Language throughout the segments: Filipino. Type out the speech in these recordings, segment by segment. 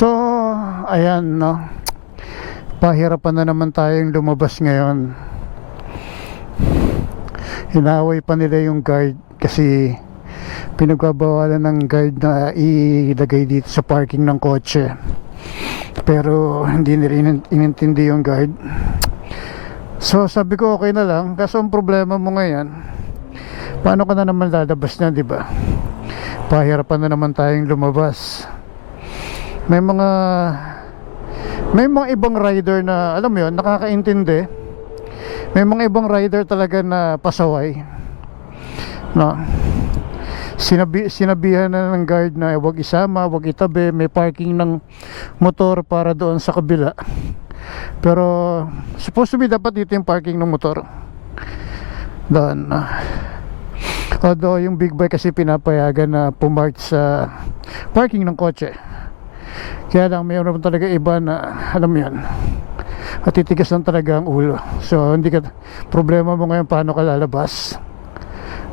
So, ayan, no. Pahirapan na naman tayong lumabas ngayon. Hinaway pa nila yung guard kasi pinagbabawalan ng guard na ilagay dito sa parking ng kotse. Pero hindi nila inintindi yung guard. So, sabi ko okay na lang. Kaso ang problema mo ngayon, paano ka na naman lalabas na, di ba? Pahirapan na naman tayong lumabas. May mga ibang rider na alam mo yun, nakakaintindi. May mga ibang rider talaga na pasaway, no? Sinabihan na ng guard na wag isama, wag itabi, may parking ng motor para doon sa kabila. Pero supposed to be dapat dito yung parking ng motor doon. Although yung big bike kasi pinapayagan na pumark sa parking ng kotse. Kaya lang mayroon naman talaga iba na alam yan, at titigas lang talaga ang ulo. So hindi ka, problema mo ngayon paano ka lalabas,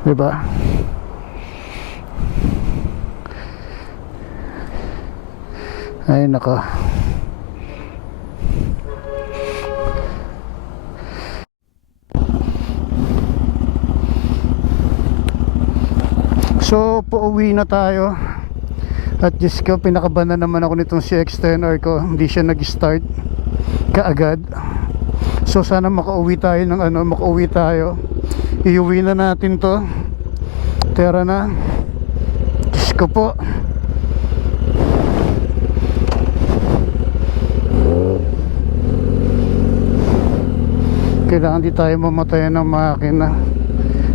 diba? Ay nako. So pauwi na tayo. At just ko, pinakaban na naman ako nitong si X10R ko. Hindi siya nag-start kaagad. So sana makauwi tayo ng makauwi tayo. Iuwi na natin to. Tara na. Just ko po. Kailangan di tayo mamatayan ng makina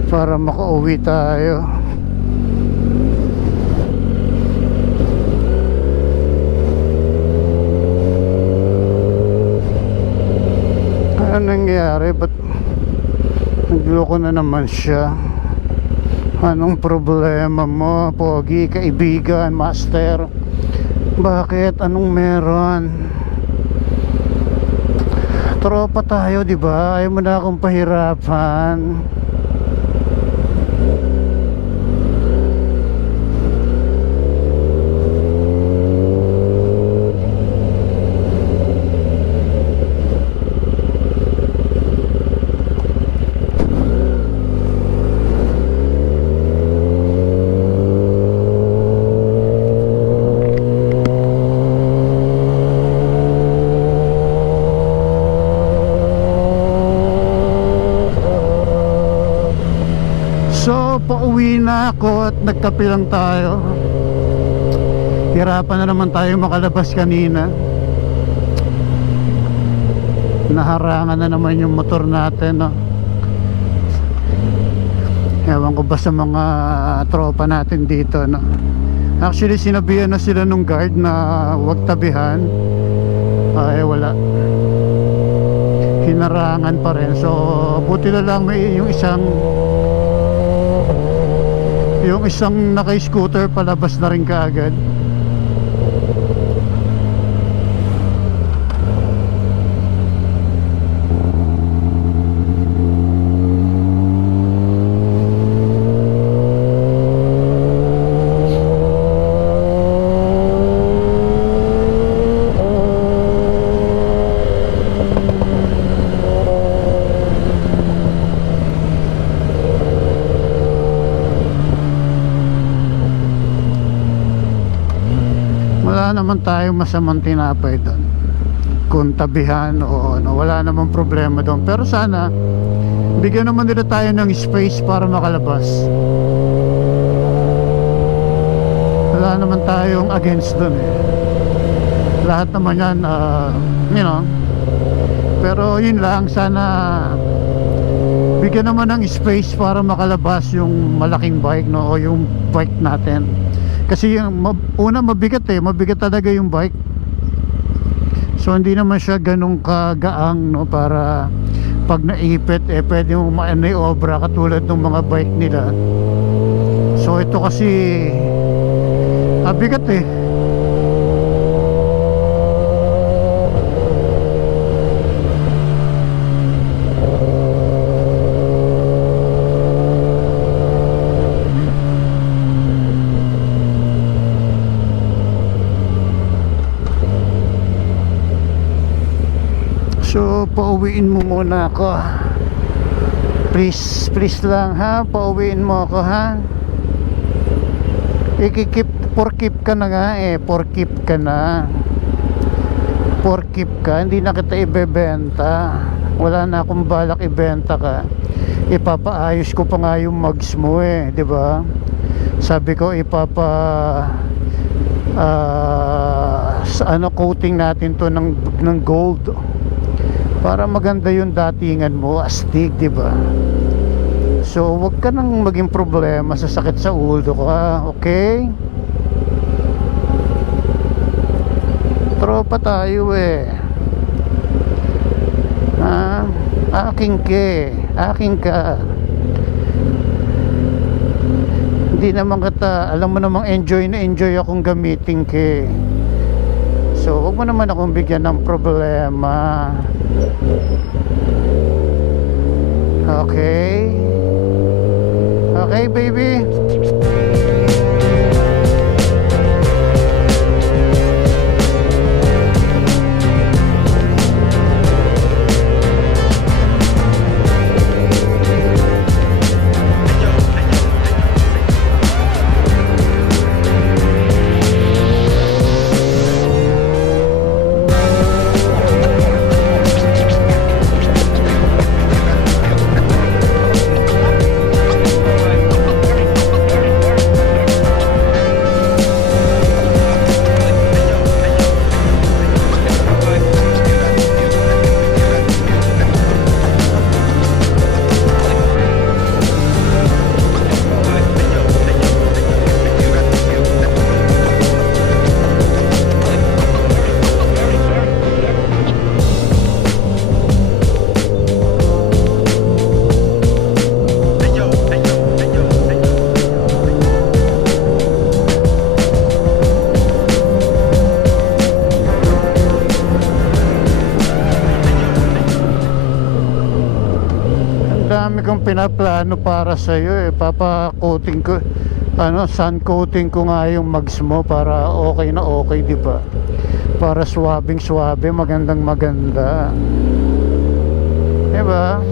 para makauwi tayo. Ano nangyari? Ba't nagloko na naman siya? Anong problema mo, pogi, kaibigan, master? Bakit? Anong meron? Tropa tayo, di ba? Ayaw mo na akong pahirapan. So pauwi na ako at nagkape lang tayo. Hirapan na naman tayo makalabas kanina. Naharangan na naman yung motor natin, no? Ewan ko ba sa mga tropa natin dito, no? Actually sinabihan na sila nung guard na huwag tabihan. Wala, hinarangan pa rin. So buti na lang may yung isang naka-scooter palabas na rin kaagad. Wala naman tayong masamang tinapay doon kung tabihan o wala namang problema doon. Pero sana bigyan naman nila tayo ng space para makalabas. Wala naman tayong against doon eh. Lahat naman yan pero yun lang, sana bigyan naman ng space para makalabas yung malaking bike, no, o yung bike natin. Kasi yung mabigat mabigat talaga yung bike. So hindi naman siya ganun kagaang, no, para pag naipit pwede mo maobra katulad ng mga bike nila. So ito kasi bigat So pauwiin mo muna ako, please, please lang ha, pauwiin mo ako ha. Ikikip, for keep ka na nga eh, for keep ka na, for keep ka, hindi na kita ibebenta, wala na akong balak ibenta ka. Ipapaayos ko pa nga yung mugs mo eh, di ba? Sabi ko sa ano, coating natin to ng gold para maganda yung datingan mo, astig, di ba? So wag ka nang maging problema sa sakit sa ulo ko, okay? Tropa tayo eh, ha? Aking ka. Hindi naman kita, alam mo namang enjoy na enjoy akong gamitin ka. So wag mo naman akong bigyan ng problema. Okay? Okay, baby? Dami kong pinaplano para sa iyo eh. Papa-coating ko, ano, sun coating ko nga yung mugs mo para okay na okay, di ba? Para swabing swabe, magandang maganda. Di ba?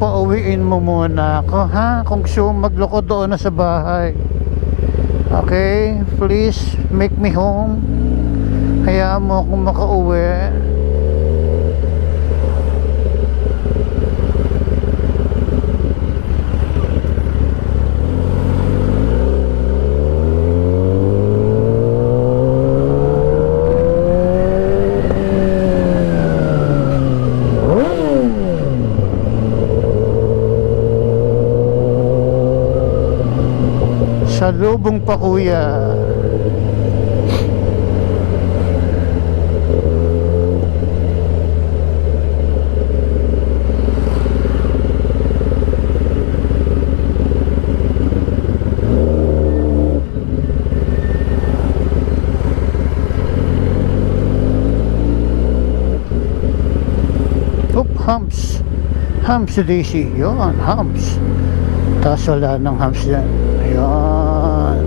Pauwiin mo muna ako ha, kung gusto magloko doon na sa bahay. Okay, please make me home, hayaan mo akong makauwi. Sa lubong pa kuya. Humps. Humps Daisy. Yun, humps. Tapos wala ng humps yan. Ayan.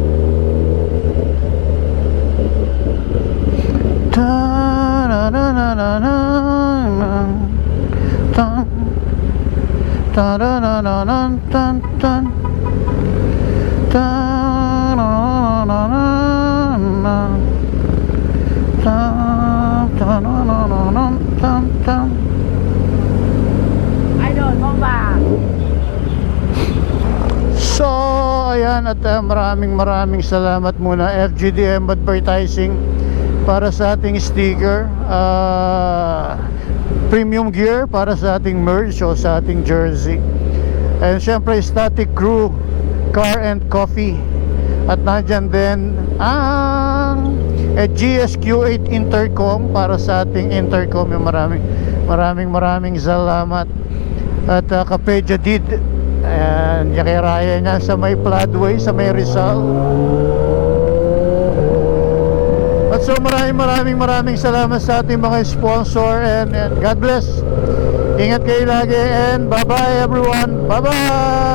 Ta-na-na-na-na-na. Tan. Ta-na-na-na-na-tan-tan. Ta-na-na-na-na-na. Ta-na-na-na-na-tan-tan. Idol, bomba! So, ayan, at maraming salamat muna FGDM Advertising para sa ating sticker, premium gear para sa ating merch o sa ating jersey, and syempre Static Crew Car and Coffee, at nandyan din ang at GSQ8 intercom para sa ating intercom. Yung maraming salamat. At Kape Jadid, ayan, kay Ryan yan sa may Floodway, sa may Rizal. At so maraming salamat sa ating mga sponsor, and God bless. Ingat kayo lagi, and bye bye everyone. Bye bye.